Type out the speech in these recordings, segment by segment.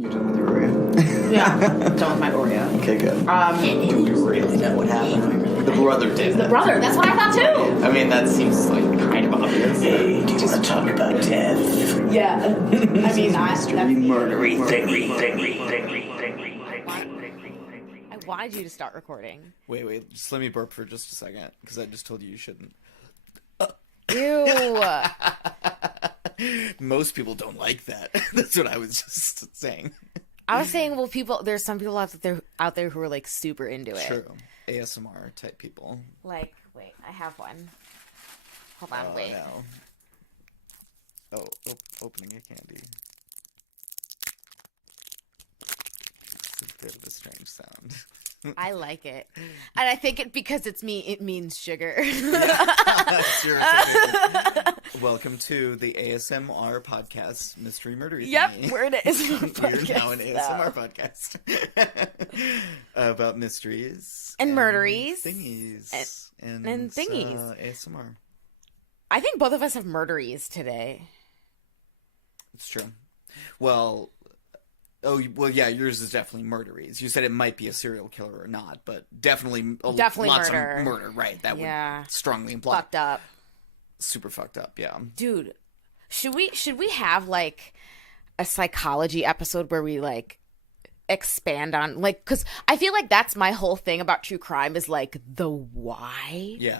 You done with your Oreo? Yeah, done with my Oreo. Okay, good. Do we really know what happened? The brother did. The brother, that's what I thought too. I mean, that seems like kind of obvious. Hey, do you want to talk about death? Yeah. I mean, Murdery thingy. I wanted you to start recording. Wait, just let me burp for just a second, because I just told you shouldn't. Ew. Most people don't like that. That's what I was just saying. I was saying, well, there's some people out there who are like super into it. True. ASMR type people. Like, wait, I have one. Hold on, wait. No. Opening a candy. It's a bit of a strange sound. I like it. And I think because it's me, it means sugar. Seriously. Welcome to the ASMR podcast, Mystery Murdery. Yep, we're an ASMR podcast. We're now an ASMR podcast. About mysteries. And murderies. Thingies. And thingies. ASMR. I think both of us have murderies today. It's true. Well, yeah, yours is definitely murderies. You said it might be a serial killer or not, but definitely lots murder. of murder, right? That would strongly imply. Fucked up. Super fucked up, yeah. Dude, should we have like a psychology episode where we like expand on like, because I feel like that's my whole thing about true crime is like the why. Yeah.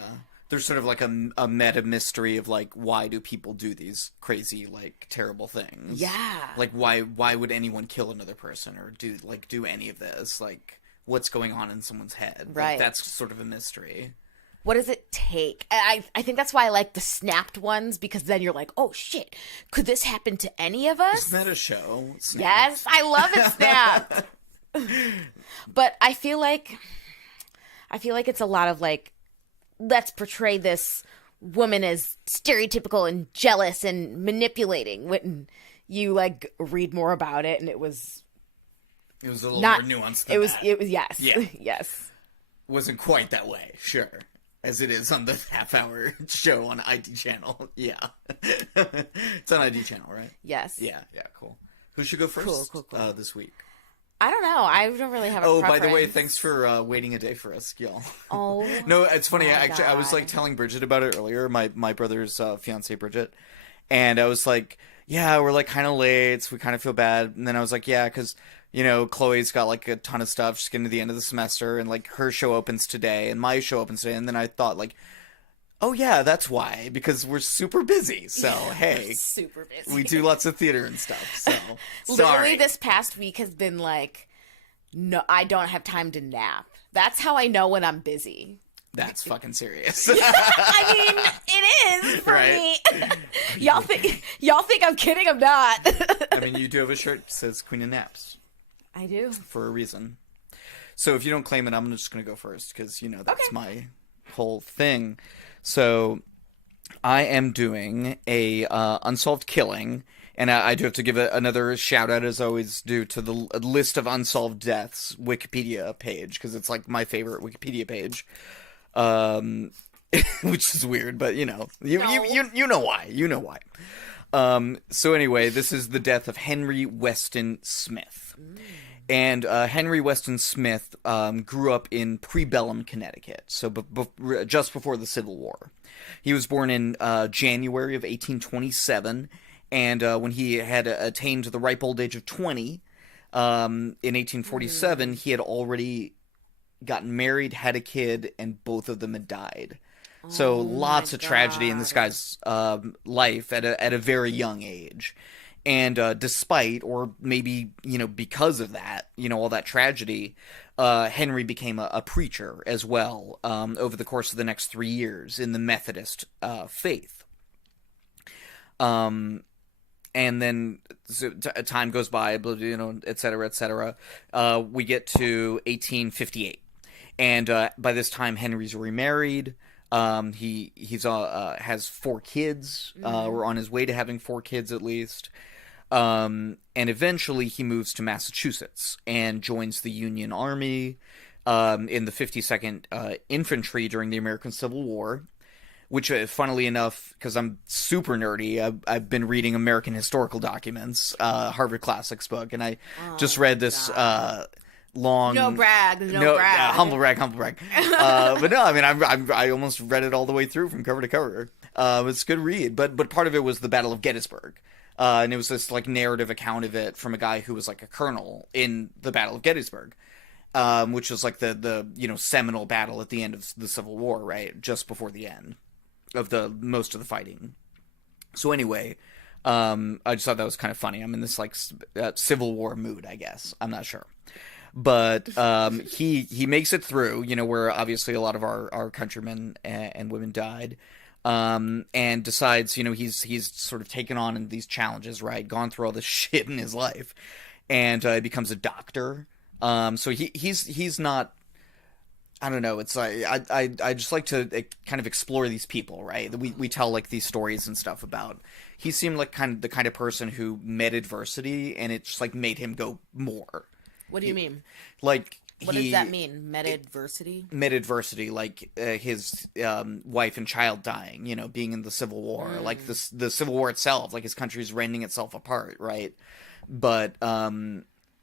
There's sort of like a meta mystery of like, why do people do these crazy, like, terrible things? Yeah. Like, why would anyone kill another person or do any of this? Like, what's going on in someone's head? Right. Like, that's sort of a mystery. What does it take? I think that's why I like the snapped ones, because then you're like, oh shit, could this happen to any of us? Isn't that a show? Snapped? Yes, I love it snapped. But I feel like it's a lot of like, let's portray this woman as stereotypical and jealous and manipulating. When you like read more about it, and it was a little more nuanced than that. It was yes. Yeah. Yes. Wasn't quite that way, sure. As it is on the half-hour show on ID Channel. Yeah. It's on ID Channel, right? Yes. Yeah, cool. Who should go first Cool. This week? I don't know. I don't really have a preference. By the way, thanks for waiting a day for us, y'all. Oh. No, it's funny. Actually, God. I was like telling Bridget about it earlier, my brother's fiance, Bridget. And I was like, yeah, we're like kind of late, so we kind of feel bad. And then I was like, yeah, because, you know, Chloe's got like a ton of stuff. She's getting to the end of the semester, and like her show opens today, and my show opens today. And then I thought, like, oh yeah, that's why, because we're super busy. So hey, super busy. We do lots of theater and stuff. So literally, sorry. this past week has been like, no, I don't have time to nap. That's how I know when I'm busy. That's fucking serious. I mean, it is for right? me. Y'all think I'm kidding? I'm not. I mean, you do have a shirt that says Queen of Naps. I do. For a reason. So if you don't claim it, I'm just going to go first, because, you know, that's my whole thing. So I am doing a unsolved killing, and I do have to give another shout out, as I always do, to the list of unsolved deaths Wikipedia page, because it's like my favorite Wikipedia page. Which is weird, but you know, you know why. You know why. So anyway, this is the death of Henry Weston Smith. And Henry Weston Smith grew up in pre-bellum Connecticut, so just before the Civil War. He was born in January of 1827, and when he had attained the ripe old age of 20, in 1847, he had already gotten married, had a kid, and both of them had died. So lots of tragedy in this guy's life at a very young age. And despite, or maybe, you know, because of that, you know, all that tragedy, Henry became a preacher as well over the course of the next 3 years in the Methodist faith. And then time goes by, you know, et cetera, we get to 1858. And by this time, Henry's remarried. He has 4 kids. We're on his way to having 4 kids at least. And eventually he moves to Massachusetts and joins the Union Army in the 52nd Infantry during the American Civil War, which, funnily enough, because I'm super nerdy, I've been reading American Historical Documents, Harvard Classics book, and I just read this long... No brag. Humble brag. But no, I mean, I almost read it all the way through from cover to cover. It's a good read, but part of it was the Battle of Gettysburg. And it was this, like, narrative account of it from a guy who was, like, a colonel in the Battle of Gettysburg. Which was, like, the seminal battle at the end of the Civil War, right? Just before the end of most of the fighting. So anyway, I just thought that was kind of funny. I'm in this, like, Civil War mood, I guess. I'm not sure. But he makes it through, where obviously a lot of our countrymen and women died. And decides, he's sort of taken on these challenges, right? Gone through all this shit in his life. And he becomes a doctor. So he's not, I don't know. It's like, I just like to kind of explore these people, right? We tell, like, these stories and stuff about, he seemed like the kind of person who met adversity, and it just, like, made him go more. What do you mean? Like, what does that mean? Met adversity? Met adversity, like, his wife and child dying, being in the Civil War, like the Civil War itself, like his country's rending itself apart, right? But,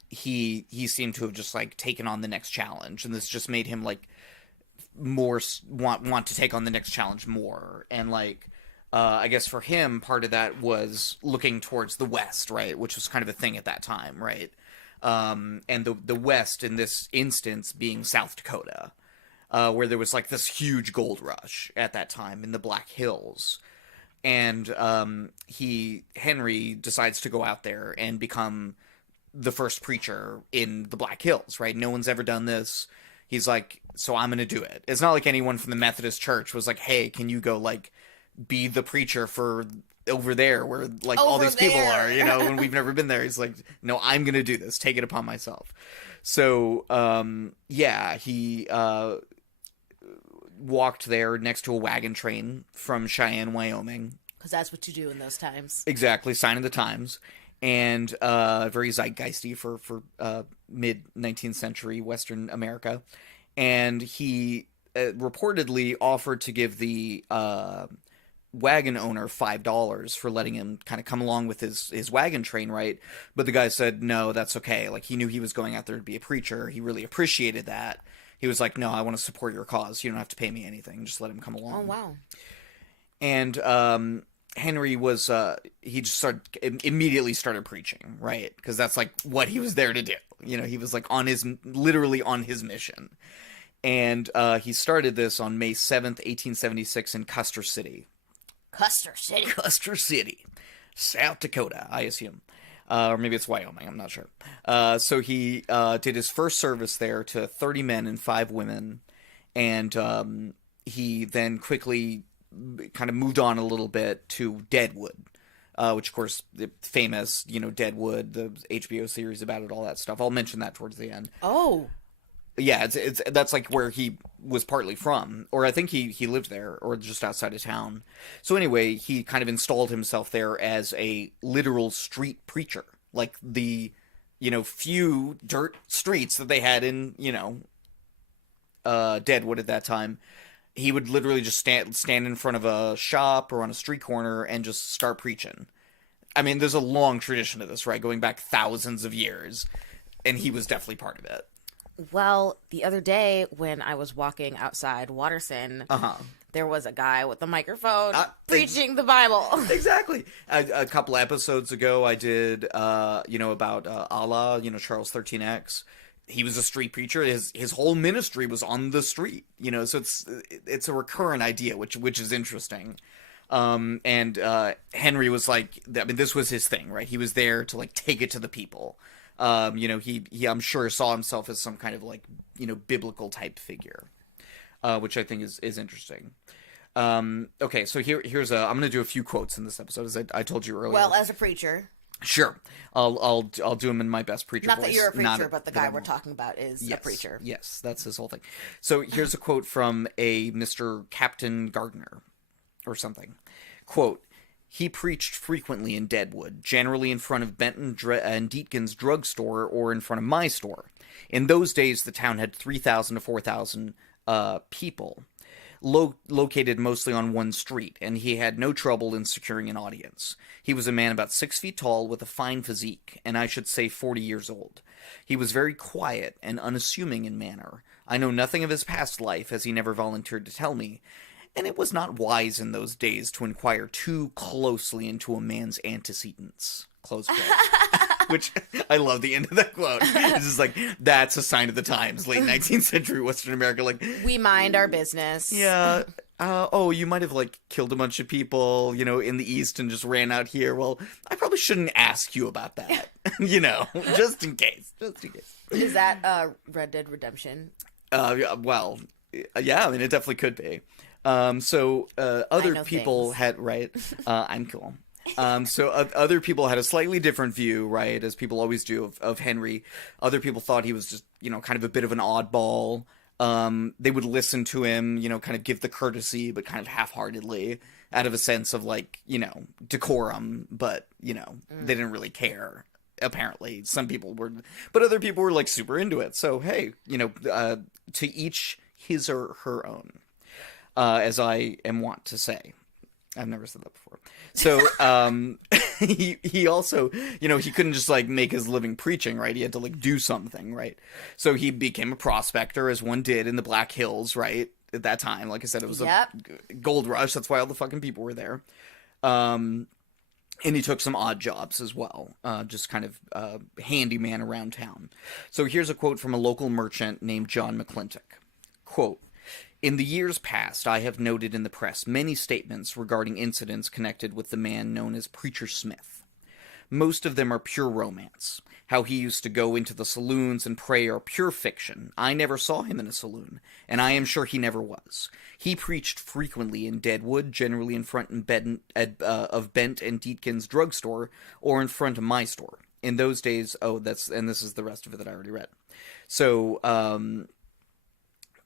he seemed to have just, like, taken on the next challenge, and this just made him, like, more want to take on the next challenge more. And, like, I guess for him, part of that was looking towards the West, right, which was kind of a thing at that time, right? And the West in this instance being South Dakota, where there was, like, this huge gold rush at that time in the Black Hills. And Henry decides to go out there and become the first preacher in the Black Hills, right? No one's ever done this. He's like, so I'm going to do it. It's not like anyone from the Methodist Church was like, hey, can you go, like, be the preacher for over there where, like, all these people are, when we've never been there. He's like, no, I'm going to do this. Take it upon myself. So, he walked there next to a wagon train from Cheyenne, Wyoming. Because that's what you do in those times. Exactly. Sign of the times. And very zeitgeisty for mid-19th century Western America. And he reportedly offered to give the wagon owner $5 for letting him kind of come along with his wagon train, right? But the guy said, no, that's okay. Like, he knew he was going out there to be a preacher. He really appreciated that. He was like, no, I want to support your cause. You don't have to pay me anything. Just let him come along. Oh, wow. And Henry was, he just immediately started preaching, right? Because that's, like, what he was there to do. He was, like, literally on his mission. And he started this on May 7th, 1876 in Custer City. Custer City. South Dakota, I assume. Or maybe it's Wyoming, I'm not sure. So he did his first service there to 30 men and 5 women. And he then quickly kind of moved on a little bit to Deadwood, which, of course, the famous, Deadwood, the HBO series about it, all that stuff. I'll mention that towards the end. Oh. Yeah, that's, like, where he was partly from. Or I think he lived there, or just outside of town. So anyway, he kind of installed himself there as a literal street preacher. Like, the, few dirt streets that they had in, Deadwood at that time. He would literally just stand in front of a shop or on a street corner and just start preaching. I mean, there's a long tradition of this, right? Going back thousands of years. And he was definitely part of it. Well, the other day when I was walking outside Watterson, there was a guy with a microphone preaching the Bible. Exactly. A couple episodes ago, I did, about Allah, Charles 13X. He was a street preacher. His whole ministry was on the street, so it's a recurrent idea, which is interesting. And Henry was like, I mean, this was his thing, right? He was there to, like, take it to the people. He I'm sure saw himself as some kind of, like, biblical type figure, which I think is interesting. Okay, so here's I'm going to do a few quotes in this episode, as I told you earlier. Well, as a preacher. Sure. I'll do them in my best preacher voice. Not that you're a preacher, but the guy we're talking about is a preacher. Yes, that's his whole thing. So here's a quote from a Mr. Captain Gardner, or something. Quote, he preached frequently in Deadwood, generally in front of Benton and Deatkin's drugstore or in front of my store. In those days, the town had 3,000 to 4,000 people. located mostly on one street, and he had no trouble in securing an audience. He was a man about 6 feet tall with a fine physique, and I should say 40 years old. He was very quiet and unassuming in manner. I know nothing of his past life, as he never volunteered to tell me, and it was not wise in those days to inquire too closely into a man's antecedents. Close quote. Which, I love the end of that quote. It's just like, that's a sign of the times, late 19th century Western America. Like, we mind our business. Yeah. You might have, like, killed a bunch of people, in the East and just ran out here. Well, I probably shouldn't ask you about that. Just in case. Is that Red Dead Redemption? Well, yeah, I mean, it definitely could be. Other people had, right, I'm cool. Other people had a slightly different view, right, as people always do, of Henry. Other people thought he was just, kind of a bit of an oddball. They would listen to him, kind of give the courtesy, but kind of half-heartedly, out of a sense of, like, decorum, but, they didn't really care, apparently. Some people were, but other people were, like, super into it. So, hey, to each his or her own, as I am wont to say. I've never said that before. So, he also, he couldn't just, like, make his living preaching, right? He had to, like, do something, right? So he became a prospector, as one did in the Black Hills, right? At that time, like I said, it was a gold rush. That's why all the fucking people were there. And he took some odd jobs as well, just kind of handyman around town. So here's a quote from a local merchant named John McLintock. Quote, "In the years past, I have noted in the press many statements regarding incidents connected with the man known as Preacher Smith. Most of them are pure romance. How he used to go into the saloons and pray are pure fiction. I never saw him in a saloon, and I am sure he never was. He preached frequently in Deadwood, generally in front of Bent and Deatkin's drugstore, or in front of my store. In those days, this is the rest of it that I already read. So,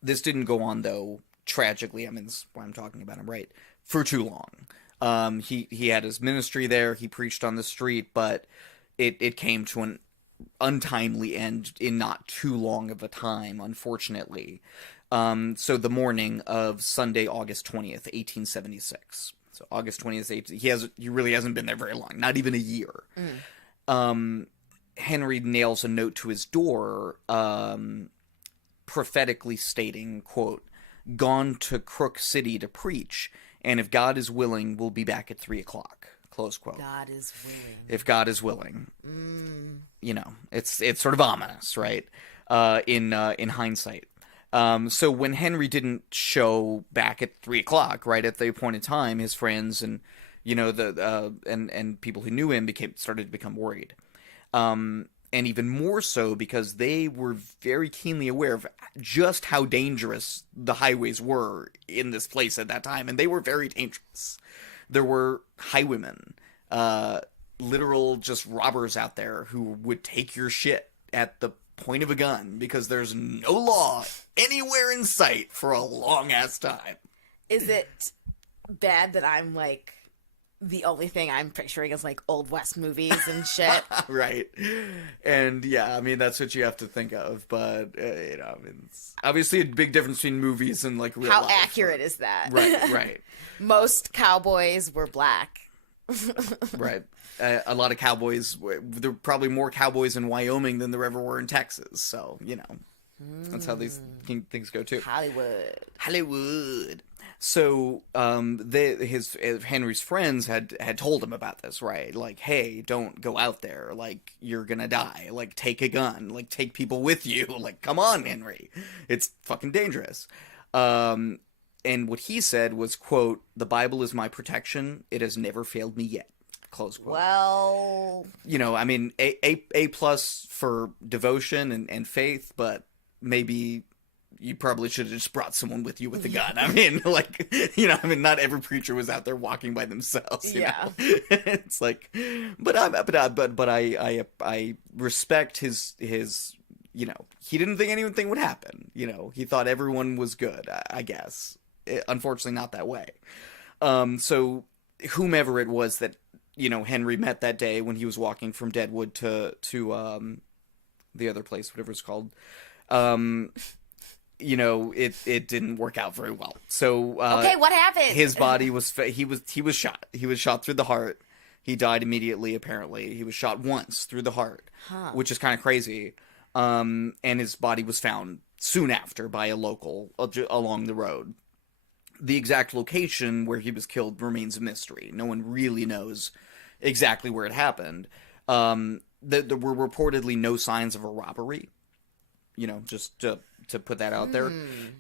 this didn't go on, though, tragically, I mean, this is why I'm talking about him, right, for too long. He had his ministry there, he preached on the street, but it came to an untimely end in not too long of a time, unfortunately. So the morning of Sunday, August 20th, 1876. So August 20th, he really hasn't been there very long, not even a year. Henry nails a note to his door, prophetically stating, quote, "Gone to Crook City to preach, and if God is willing, we'll be back at 3:00, close quote. God is willing. If God is willing. It's sort of ominous, right? In hindsight. So when Henry didn't show back at 3:00, right, at the appointed time, his friends and, and people who knew him started to become worried. And even more so because they were very keenly aware of just how dangerous the highways were in this place at that time. And they were very dangerous. There were highwaymen, literal just robbers out there who would take your shit at the point of a gun because there's no law anywhere in sight for a long-ass time. Is it bad that I'm, like, the only thing I'm picturing is, like, Old West movies and shit? Right. And, yeah, I mean, that's what you have to think of. But, I mean, it's obviously a big difference between movies and, like, real How life. accurate is that? Right. Most cowboys were black. Right. A lot of cowboys, there were probably more cowboys in Wyoming than there ever were in Texas. So, that's how these things go, too. Hollywood. So, Henry's friends had told him about this, right? Like, hey, don't go out there. Like, you're gonna die. Like, take a gun. Like, take people with you. Like, come on, Henry. It's fucking dangerous. And what he said was, quote, "The Bible is my protection. It has never failed me yet." Close quote. Well, I mean, A plus for devotion and faith, but maybe you probably should have just brought someone with you with a gun. I mean, like, not every preacher was out there walking by themselves. You know? It's like, but I respect his. He didn't think anything would happen. He thought everyone was good. I guess. Unfortunately, not that way. So whomever it was that Henry met that day when he was walking from Deadwood to the other place, whatever it's called. it didn't work out very well. So Okay, what happened? His body was he was shot. He was shot through the heart. He died immediately. Apparently, he was shot once through the heart, which is kind of crazy. And his body was found soon after by a local along the road. The exact location where he was killed remains a mystery. No one really knows exactly where it happened. There were reportedly no signs of a robbery. Just to put that out there.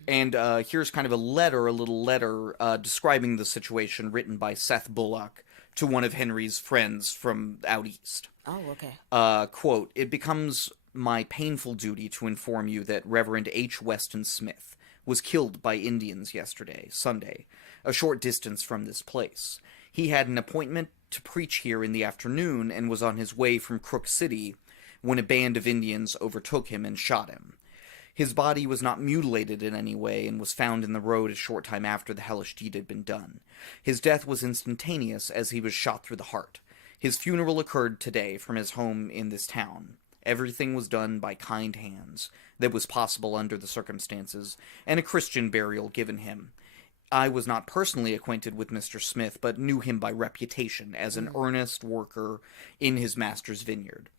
And here's kind of a little letter describing the situation written by Seth Bullock to one of Henry's friends from out east. Oh, okay. Quote, "It becomes my painful duty to inform you that Reverend H. Weston Smith was killed by Indians yesterday, Sunday, a short distance from this place. He had an appointment to preach here in the afternoon and was on his way from Crook City when a band of Indians overtook him and shot him. His body was not mutilated in any way and was found in the road a short time after the hellish deed had been done. His death was instantaneous as he was shot through the heart. His funeral occurred today from his home in this town. Everything was done by kind hands that was possible under the circumstances, and a Christian burial given him. I was not personally acquainted with Mr. Smith, but knew him by reputation as an earnest worker in his master's vineyard.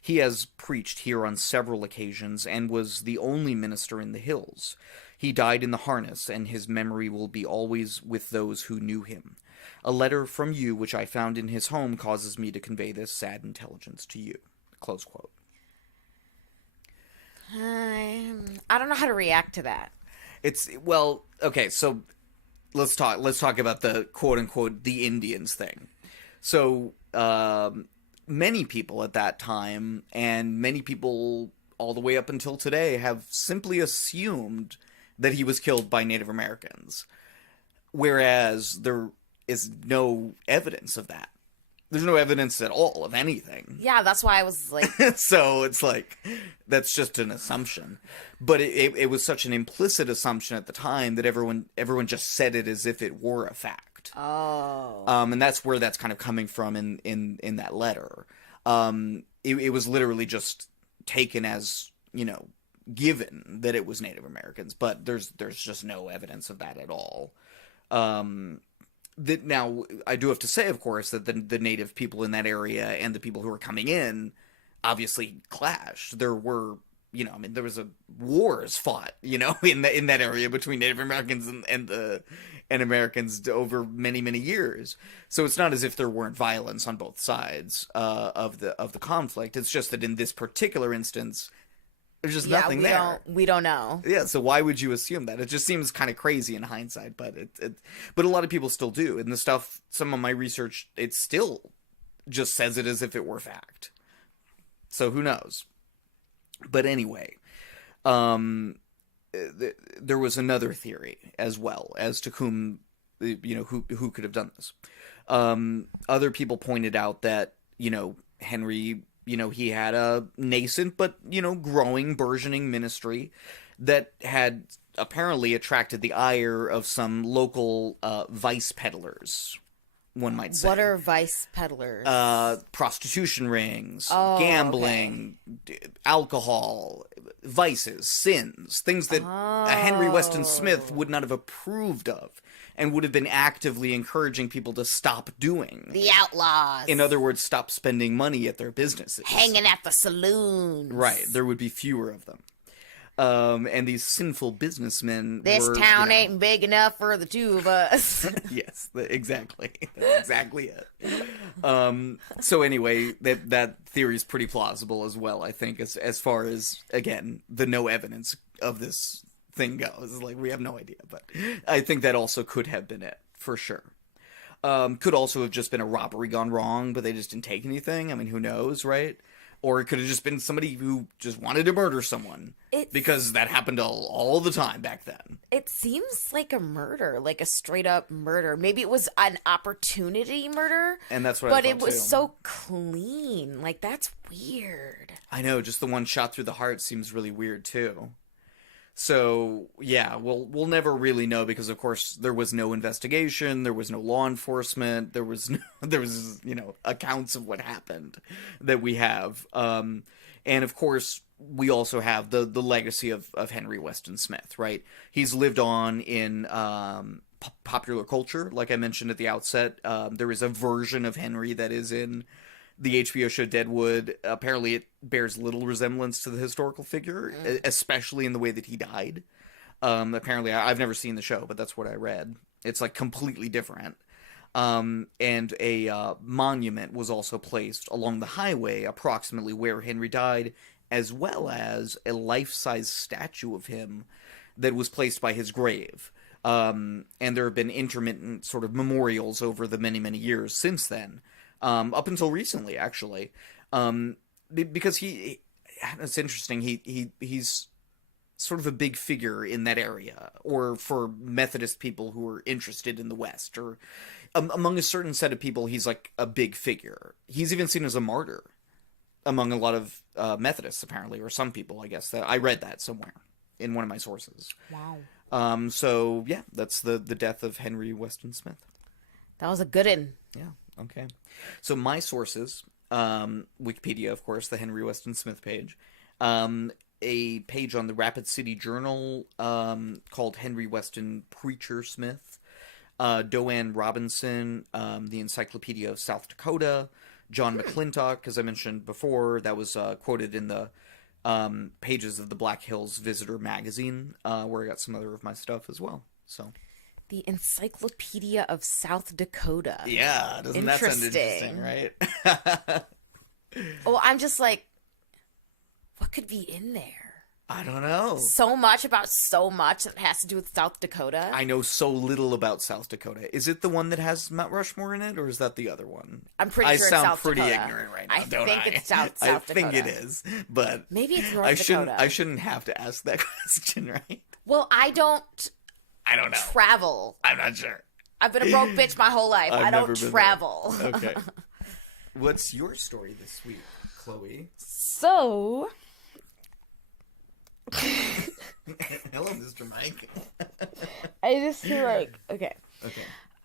He has preached here on several occasions and was the only minister in the hills. He died in the harness, and his memory will be always with those who knew him. A letter from you which I found in his home causes me to convey this sad intelligence to you." Close quote. I don't know how to react to that. Okay, so let's talk about the quote unquote the Indians thing. So many people at that time, and many people all the way up until today, have simply assumed that he was killed by Native Americans, whereas there is no evidence of that. There's no evidence at all of anything. Yeah, that's why I was like... So it's like, that's just an assumption. But it was such an implicit assumption at the time that everyone just said it as if it were a fact. Oh. And that's where that's kind of coming from in that letter. It was literally just taken as, given that it was Native Americans, but there's just no evidence of that at all. Now, I do have to say, of course, that the native people in that area and the people who were coming in obviously clashed. There were, there was wars fought, in that area between Native Americans and Americans over many, many years. So it's not as if there weren't violence on both sides of the conflict. It's just that in this particular instance, there's just nothing there. We don't know. Yeah, so why would you assume that? It just seems kind of crazy in hindsight, but but a lot of people still do. And the stuff, some of my research, it still just says it as if it were fact. So who knows? But anyway, there was another theory as well as to whom, who could have done this. Other people pointed out that, Henry, he had a nascent but, growing, burgeoning ministry that had apparently attracted the ire of some local vice peddlers, one might say. What are vice peddlers? Prostitution rings, gambling, alcohol, vices, sins, things that Henry Weston Smith would not have approved of and would have been actively encouraging people to stop doing. The outlaws. In other words, stop spending money at their businesses. Hanging at the saloons. Right. There would be fewer of them. And these sinful businnesmen This town ain't big enough for the two of us. Yes, exactly. That's exactly it. So anyway, that theory is pretty plausible as well, I think, as far as, again, the no evidence of this thing goes. It's like, we have no idea, but I think that also could have been it, for sure. Could also have just been a robbery gone wrong, but they just didn't take anything. I mean, who knows, right? Or it could have just been somebody who just wanted to murder someone. Because that happened all the time back then. It seems like a murder, like a straight up murder. Maybe it was an opportunity murder. And that's what I thought, but it was too. so clean. Like, that's weird. I know, just the one shot through the heart seems really weird, too. So, yeah, we'll never really know because, of course, there was no investigation, there was no law enforcement, there was accounts of what happened that we have. And of course, we also have the legacy of Henry Weston Smith, right? He's lived on in popular culture, like I mentioned at the outset. There is a version of Henry that is in the HBO show Deadwood. Apparently, it bears little resemblance to the historical figure, especially in the way that he died. Apparently, I've never seen the show, but that's what I read. It's like completely different. And a monument was also placed along the highway approximately where Henry died, as well as a life-size statue of him that was placed by his grave. And there have been intermittent sort of memorials over the many, many years since then, up until recently, actually. Because it's interesting, he's sort of a big figure in that area, or for Methodist people who are interested in the West, or among a certain set of people, he's like a big figure. He's even seen as a martyr among a lot of Methodists, apparently, or some people, I guess. I read that somewhere in one of my sources. Wow. So, yeah, that's the death of Henry Weston Smith. That was a good one. Yeah, okay. So my sources, Wikipedia, of course, the Henry Weston Smith page, a page on the Rapid City Journal called Henry Weston Preacher Smith, Doane Robinson, the Encyclopedia of South Dakota, John McLintock, as I mentioned before, that was quoted in the pages of the Black Hills Visitor magazine, where I got some other of my stuff as well. So, the Encyclopedia of South Dakota. Yeah, doesn't that sound interesting, right? Well, I'm just like, what could be in there? I don't know. So much about so much that has to do with South Dakota. I know so little about South Dakota. Is it the one that has Mount Rushmore in it, or is that the other one? I'm pretty sure it's South Dakota. I sound pretty ignorant right now, don't I? I think it's South I Dakota. think it is, but maybe it's North Dakota. I shouldn't have to ask that question, right? Well, I don't know. Travel. I'm not sure. I've been a broke bitch my whole life. I don't travel. Okay. What's your story this week, Chloe? So... Hello, Mr. Mike. I just feel like... Okay.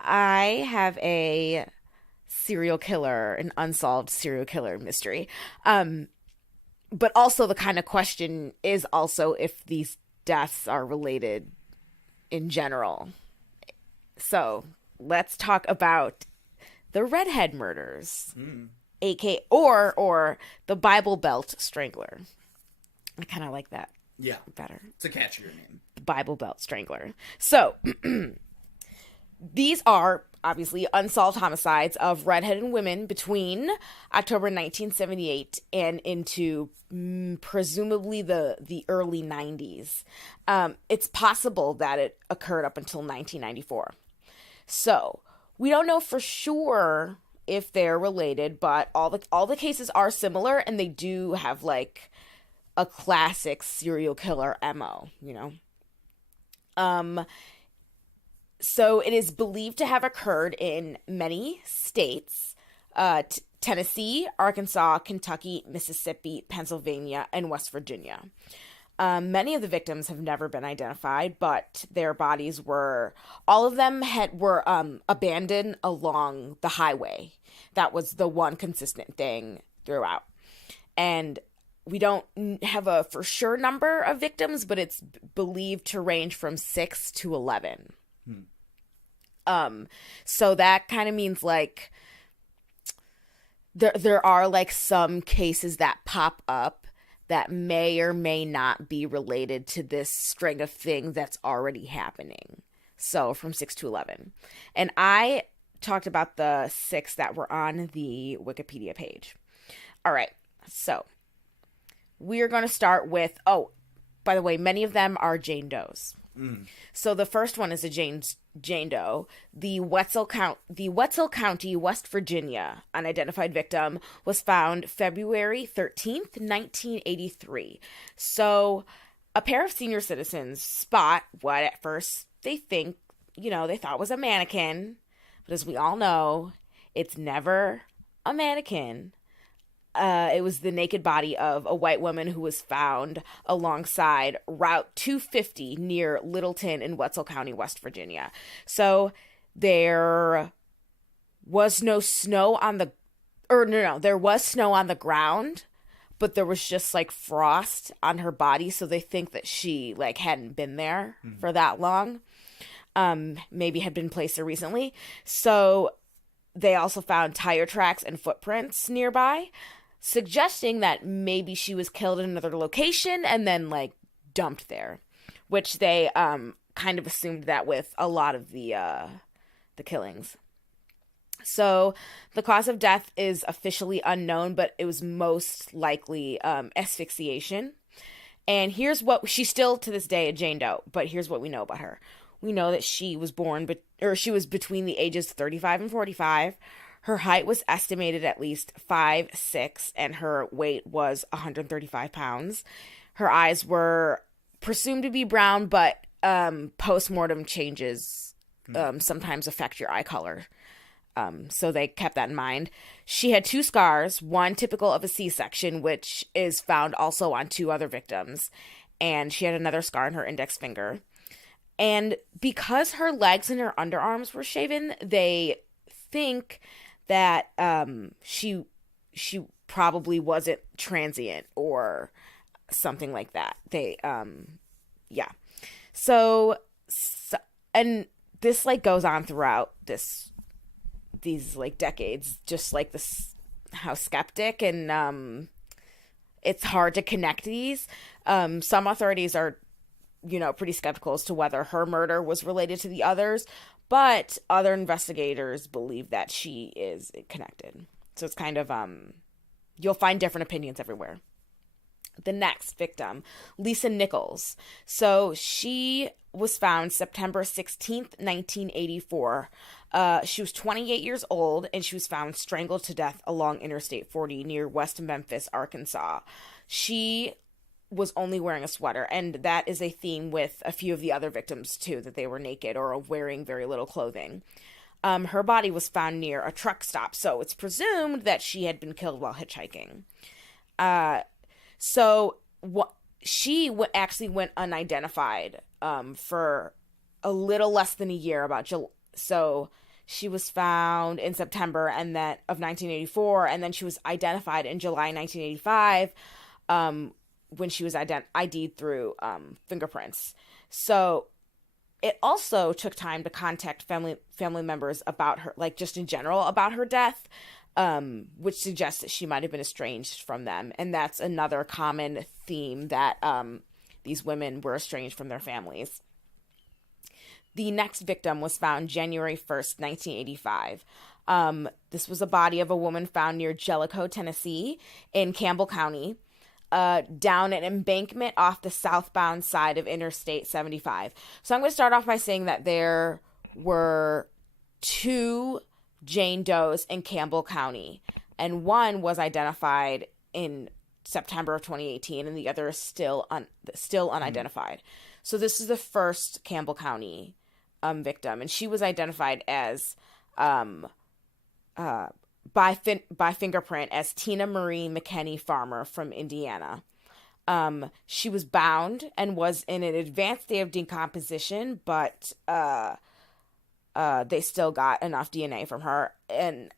I have a serial killer, an unsolved serial killer mystery. But also the kind of question is also if these deaths are related in general. So let's talk about the Redhead Murders, aka or the Bible Belt Strangler. I kind of like that. Yeah, better. It's a catchier name. The Bible Belt Strangler. So these are obviously unsolved homicides of redheaded women between October 1978 and into presumably the early 90s. It's possible that it occurred up until 1994. So we don't know for sure if they're related, but all the cases are similar, and they do have like a classic serial killer MO, you know? So it is believed to have occurred in many states, Tennessee, Arkansas, Kentucky, Mississippi, Pennsylvania, and West Virginia. Many of the victims have never been identified, but their bodies were abandoned along the highway. That was the one consistent thing throughout. And we don't have a for sure number of victims, but it's believed to range from 6 to 11. So that kind of means like there are like some cases that pop up that may or may not be related to this string of things that's already happening. So from 6 to 11. And I talked about the 6 that were on the Wikipedia page. All right. So we're going to start with, by the way, many of them are Jane Does. So the first one is a Jane Doe. The Wetzel County, West Virginia, unidentified victim was found February 13th, 1983. So a pair of senior citizens spot what at first they thought was a mannequin. But as we all know, it's never a mannequin. It was the naked body of a white woman who was found alongside Route 250 near Littleton in Wetzel County, West Virginia. So there was there was snow on the ground, but there was just like frost on her body, so they think that she like hadn't been there for that long. Maybe had been placed there recently. So they also found tire tracks and footprints nearby, suggesting that maybe she was killed in another location and then like dumped there, which they kind of assumed that with a lot of the killings. So the cause of death is officially unknown, but it was most likely asphyxiation. And here's what she's still to this day a Jane Doe, but here's what we know about her. We know that she was she was between the ages 35 and 45. Her height was estimated at least 5'6", and her weight was 135 pounds. Her eyes were presumed to be brown, but post-mortem changes sometimes affect your eye color. So they kept that in mind. She had 2 scars, one typical of a C-section, which is found also on 2 other victims. And she had another scar on her index finger. And because her legs and her underarms were shaven, they think that she probably wasn't transient or something like that. They, yeah. So, and this like goes on throughout these like decades, just like this, how skeptic and it's hard to connect these. Some authorities are, pretty skeptical as to whether her murder was related to the others, but other investigators believe that she is connected. So it's kind of, you'll find different opinions everywhere. The next victim, Lisa Nichols. So she was found September 16th, 1984. She was 28 years old, and she was found strangled to death along Interstate 40 near West Memphis, Arkansas. She was only wearing a sweater, and that is a theme with a few of the other victims, too, that they were naked or wearing very little clothing. Her body was found near a truck stop, so it's presumed that she had been killed while hitchhiking. So she actually went unidentified for a little less than a year. So she was found in September of 1984, and then she was identified in July 1985 when she was ID'd through fingerprints. So it also took time to contact family members about her, like just in general about her death. Which suggests that she might have been estranged from them. And that's another common theme, that these women were estranged from their families. The next victim was found January 1st, 1985. This was a body of a woman found near Jellicoe, Tennessee, in Campbell County, down an embankment off the southbound side of Interstate 75. So I'm going to start off by saying that there were 2 Jane Does in Campbell County, and one was identified in September of 2018, and the other is still unidentified. So this is the first Campbell County victim, and she was identified as by fingerprint as Tina Marie McKinney Farmer from Indiana. She was bound and was in an advanced state of decomposition, but they still got enough DNA from her, and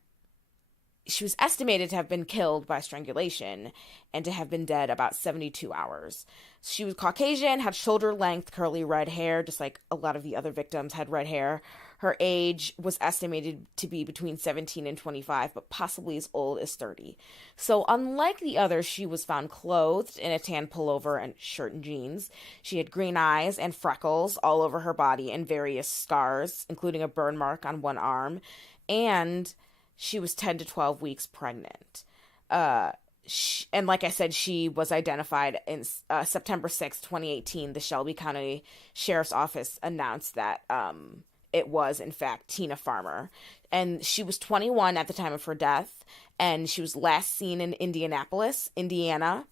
she was estimated to have been killed by strangulation and to have been dead about 72 hours. She was Caucasian, had shoulder-length curly red hair, just like a lot of the other victims had red hair. Her age was estimated to be between 17 and 25, but possibly as old as 30. So unlike the others, she was found clothed in a tan pullover and shirt and jeans. She had green eyes and freckles all over her body and various scars, including a burn mark on one arm. And she was 10 to 12 weeks pregnant. And like I said, she was identified in September 6, 2018. The Shelby County Sheriff's Office announced that it was, in fact, Tina Farmer. And she was 21 at the time of her death, and she was last seen in Indianapolis, Indiana,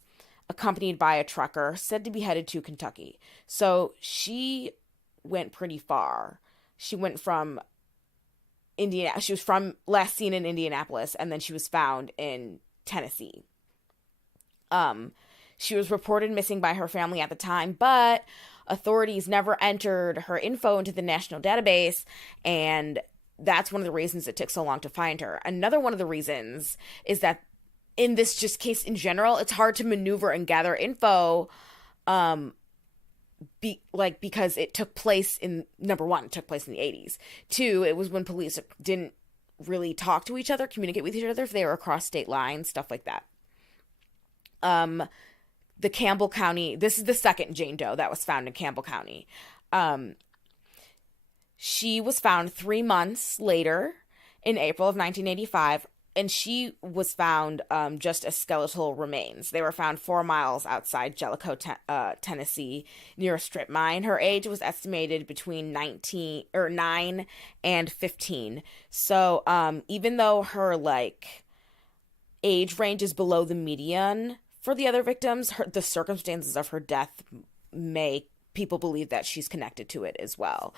accompanied by a trucker, said to be headed to Kentucky. So she went pretty far. She went from Indiana. She was last seen in Indianapolis, and then she was found in Tennessee. She was reported missing by her family at the time, but authorities never entered her info into the national database, and that's one of the reasons it took so long to find her. Another one of the reasons is that in this just case in general, it's hard to maneuver and gather info, because it took place in, number one, it took place in the 80s. Two, it was when police didn't really talk to each other, communicate with each other if they were across state lines, stuff like that. The Campbell County, this is the second Jane Doe that was found in Campbell County. She was found 3 months later in April of 1985, and she was found just as skeletal remains. They were found 4 miles outside Jellicoe, Tennessee, near a strip mine. Her age was estimated between 9 and 15. So even though her age range is below the median for the other victims, the circumstances of her death make people believe that she's connected to it as well.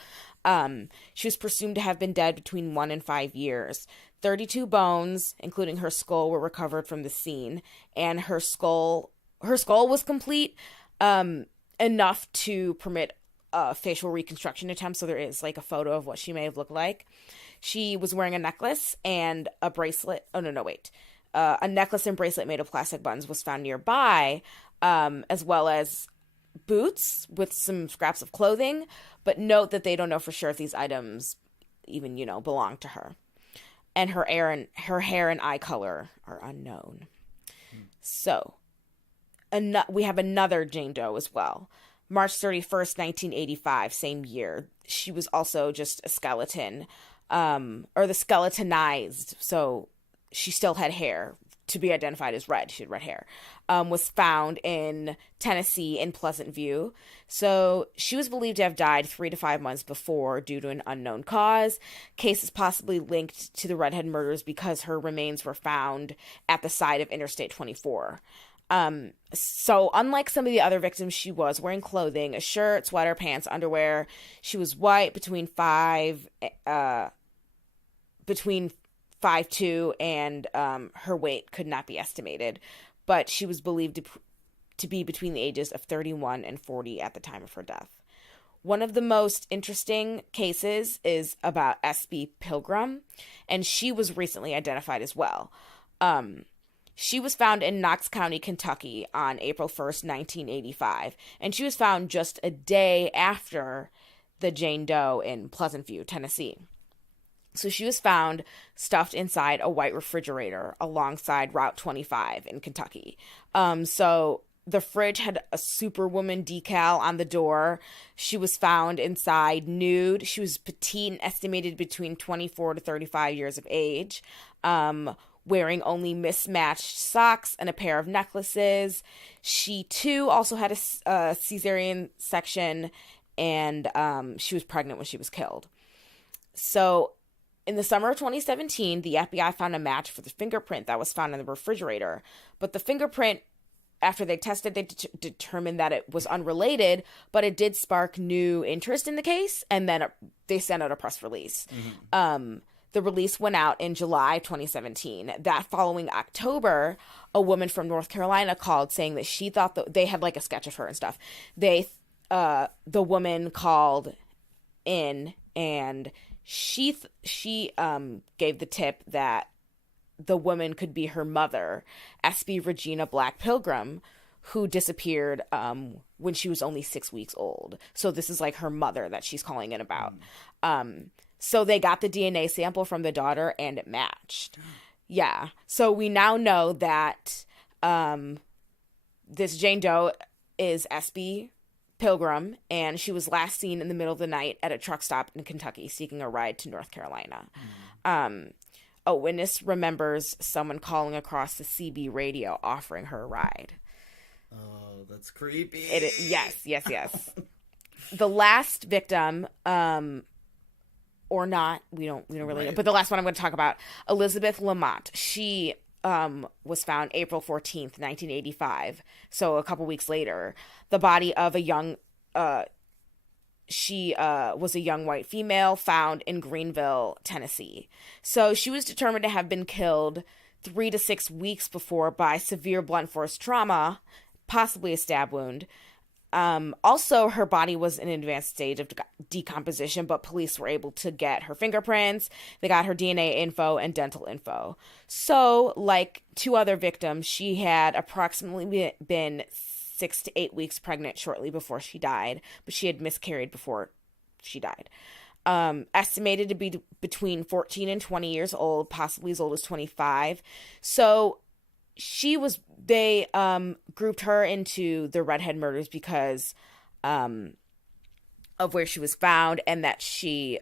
She was presumed to have been dead between 1 and 5 years. 32 bones, including her skull, were recovered from the scene, and her skull was complete, enough to permit a facial reconstruction attempt. So there is a photo of what she may have looked like. She was wearing a necklace and a bracelet. Oh, no, wait. A necklace and bracelet made of plastic buttons was found nearby, as well as boots with some scraps of clothing. But note that they don't know for sure if these items even, belong to her. And her hair and eye color are unknown. So, we have another Jane Doe as well. March 31st, 1985, same year. She was also just a skeleton, or the skeletonized, so she still had hair to be identified as red. She had red hair. Was found in Tennessee in Pleasant View. So she was believed to have died 3 to 5 months before due to an unknown cause. Case is possibly linked to the Redhead Murders because her remains were found at the site of Interstate 24. So unlike some of the other victims, she was wearing clothing, a shirt, sweater, pants, underwear. She was white, between 5'2", and her weight could not be estimated, but she was believed to be between the ages of 31 and 40 at the time of her death. One of the most interesting cases is about S.B. Pilgrim, and she was recently identified as well. She was found in Knox County, Kentucky on April 1st, 1985, and she was found just a day after the Jane Doe in Pleasant View, Tennessee. So she was found stuffed inside a white refrigerator alongside Route 25 in Kentucky. So the fridge had a Superwoman decal on the door. She was found inside nude. She was petite and estimated between 24 to 35 years of age, wearing only mismatched socks and a pair of necklaces. She, too, also had a cesarean section, and she was pregnant when she was killed. So in the summer of 2017, the FBI found a match for the fingerprint that was found in the refrigerator. But the fingerprint, after they tested, they determined that it was unrelated, but it did spark new interest in the case, and then they sent out a press release. Mm-hmm. The release went out in July 2017. That following October, a woman from North Carolina called saying that she thought they had a sketch of her and stuff. The woman called in, and she gave the tip that the woman could be her mother, S.B. Regina Black Pilgrim, who disappeared when she was only 6 weeks old. So this is her mother that she's calling in about. So they got the DNA sample from the daughter, and it matched. Yeah. So we now know that this Jane Doe is S.B. Pilgrim, and she was last seen in the middle of the night at a truck stop in Kentucky seeking a ride to North Carolina. A witness remembers someone calling across the CB radio offering her a ride. Oh, that's creepy. Yes. The last victim, or not, we don't really know, but the last one I'm going to talk about, Elizabeth LaMotte. She was found April 14th, 1985. So a couple weeks later, the body of a young, she was a young white female found in Greenville, Tennessee. So she was determined to have been killed 3 to 6 weeks before by severe blunt force trauma, possibly a stab wound. Also, her body was in an advanced stage of decomposition, but police were able to get her fingerprints. They got her DNA info and dental info. So, like 2 other victims, she had approximately been 6 to 8 weeks pregnant shortly before she died, but she had miscarried before she died. Estimated to be between 14 and 20 years old, possibly as old as 25. So they grouped her into the Redhead Murders because of where she was found, and that she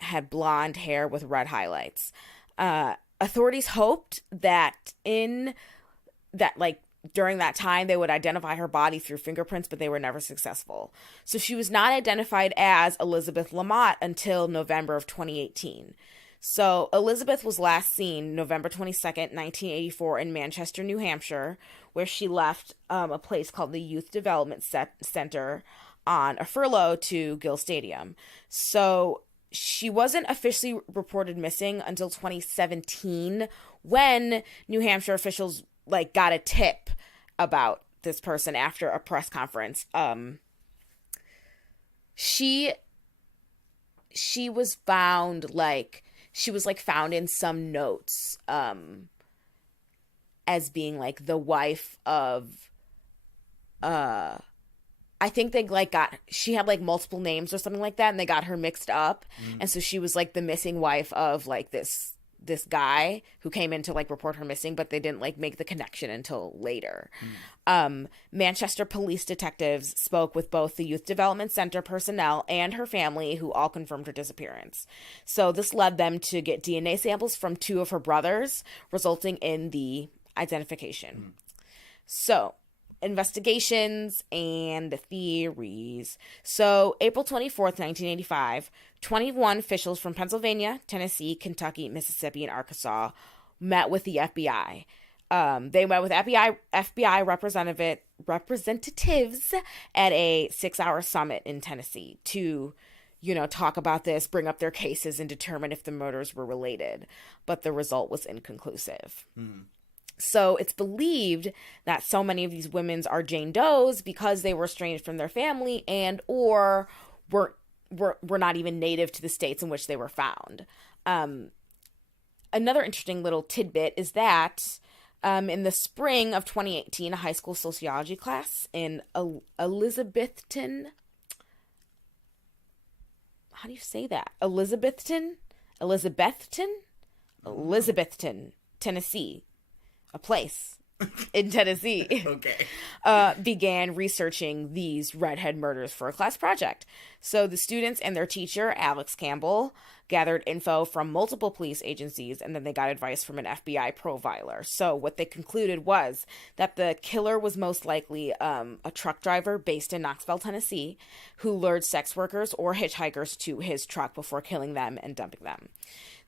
had blonde hair with red highlights. Authorities hoped that during that time they would identify her body through fingerprints, but they were never successful. So she was not identified as Elizabeth LaMotte until November of 2018. So Elizabeth was last seen November 22nd, 1984 in Manchester, New Hampshire, where she left a place called the Youth Development Center on a furlough to Gill Stadium. So she wasn't officially reported missing until 2017, when New Hampshire officials got a tip about this person after a press conference. She was found she was found in some notes as being the wife of I think they she had multiple names or something like that, and they got her mixed up. And so she was the missing wife of this guy who came in to report her missing, but they didn't make the connection until later. Manchester police detectives spoke with both the Youth Development Center personnel and her family, who all confirmed her disappearance. So this led them to get DNA samples from 2 of her brothers, resulting in the identification. So investigations and theories. So April 24th, 1985, 21 officials from Pennsylvania, Tennessee, Kentucky, Mississippi, and Arkansas met with the FBI. They met with FBI representatives at a 6-hour summit in Tennessee to, talk about this, bring up their cases, and determine if the murders were related. But the result was inconclusive. So it's believed that so many of these women are Jane Does because they were estranged from their family and or were not even native to the states in which they were found. Another interesting little tidbit is that in the spring of 2018, a high school sociology class in Elizabethton, how do you say that? Elizabethton, Tennessee, a place in Tennessee, began researching these Redhead murders for a class project. So the students and their teacher, Alex Campbell, gathered info from multiple police agencies, and then they got advice from an FBI profiler. So what they concluded was that the killer was most likely a truck driver based in Knoxville, Tennessee, who lured sex workers or hitchhikers to his truck before killing them and dumping them.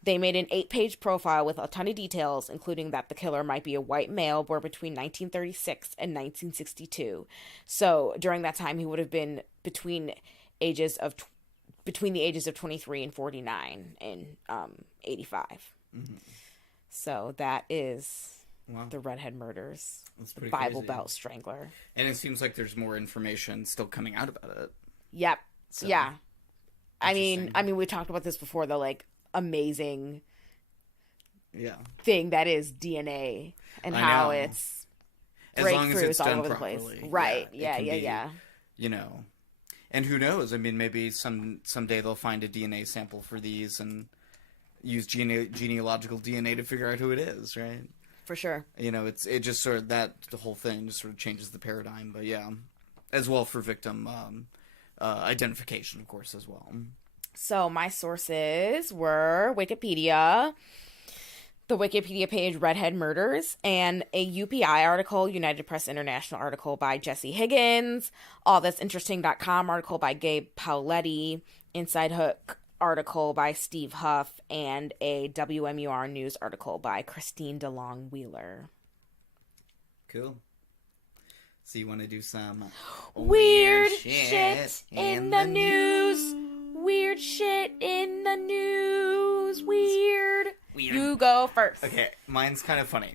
They made an 8-page profile with a ton of details, including that the killer might be a white male born between 1936 and 1962. So during that time, he would have been between the ages of 23 and 49 in 85. So that is the Redhead Murders, the Bible crazy. Belt Strangler. And it seems like there's more information still coming out about it. Yep. So, yeah. I mean, we talked about this before, the amazing thing that is DNA and how it's breakthroughs all over the place. Right. Yeah. And who knows? I mean, maybe someday they'll find a DNA sample for these and use genealogical DNA to figure out who it is, right? For sure. It just sort of the whole thing just sort of changes the paradigm. But yeah, as well for victim identification, of course, as well. So my sources were Wikipedia, the Wikipedia page Redhead Murders, and a UPI article, United Press International article by Jesse Higgins, allthat'sinteresting.com article by Gabe Pauletti, Inside Hook article by Steve Huff, and a WMUR News article by Christine DeLong Wheeler. Cool. So you want to do some weird shit in the news? Weird shit in the news. Weird. You go first. Okay, mine's kind of funny.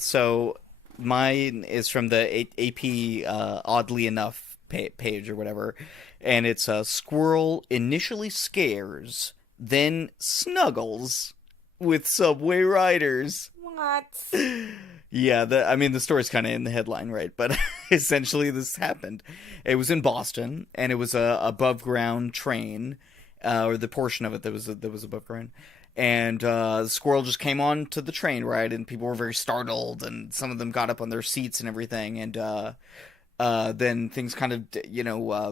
So mine is from the AP, oddly enough, page or whatever, and it's a squirrel initially scares, then snuggles with subway riders. What? Yeah, the story's kind of in the headline, right? But essentially this happened. It was in Boston, and it was a above-ground train, or the portion of it that was above ground. And the squirrel just came on to the train, right? And people were very startled, and some of them got up on their seats and everything. And then things kind of,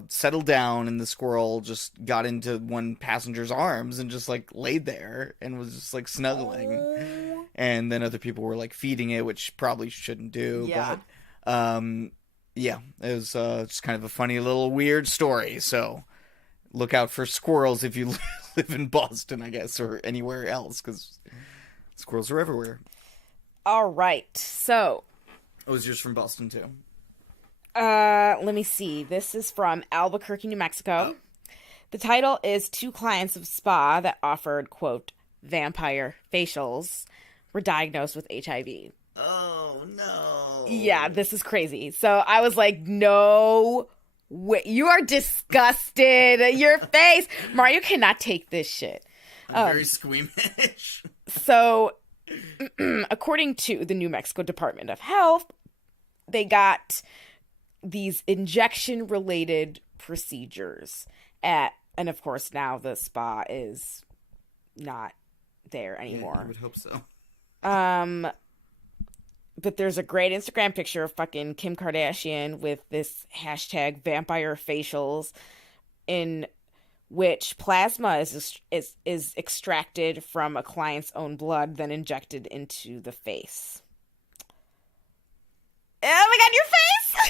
settled down, and the squirrel just got into one passenger's arms and just, like, laid there and was just, like, snuggling. And then other people were, like, feeding it, which probably shouldn't do. Yeah. But, yeah, it was just kind of a funny little weird story. So look out for squirrels if you live in Boston, I guess, or anywhere else, because squirrels are everywhere. All right. So. Oh, was yours from Boston, too? Let me see. This is from Albuquerque, New Mexico. Oh. The title is Two clients of spa that offered, quote, vampire facials were diagnosed with HIV. Oh, no. Yeah, this is crazy. So I was like, no way. You are disgusted. Your face. Mario cannot take this shit. I'm very squeamish. So, according to the New Mexico Department of Health, they got these injection-related procedures and of course now the spa is not there anymore. Yeah, I would hope so. But there's a great Instagram picture of fucking Kim Kardashian with this hashtag vampire facials, in which plasma is extracted from a client's own blood, then injected into the face. Oh my God, your face!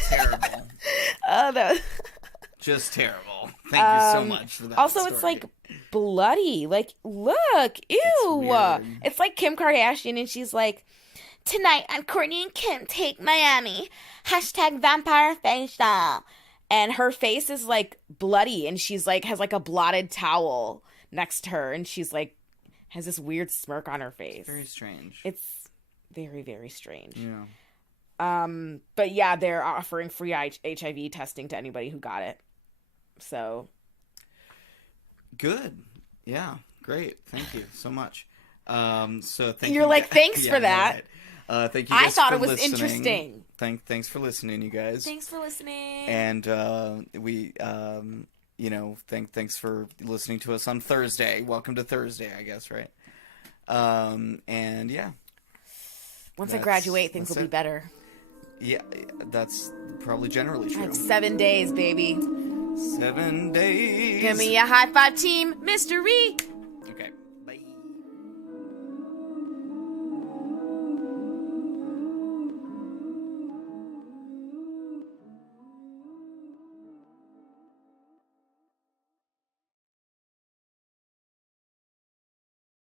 Terrible. Oh, no. Just terrible. Thank you so much for that. Also, story. It's like bloody. Like, look, ew. It's like Kim Kardashian, and she's like, tonight on Courtney and Kim Take Miami. Hashtag vampire facial. And her face is like bloody, and she's like, has like a blotted towel next to her, and she's like, has this weird smirk on her face. It's very strange. It's very, very strange. Yeah. But yeah, they're offering free HIV testing to anybody who got it. So. Good. Yeah. Great. Thank you so much. So thank You're you. like, thanks for that. Right. Thank you guys I thought for it was listening. interesting. Thanks for listening, you guys. Thanks for listening. And we thanks for listening to us on Thursday. Welcome to Thursday, I guess, right? And yeah. Once I graduate, things will be better. Yeah, that's probably generally true. I have 7 days, baby. 7 days. Give me a high five, team mystery.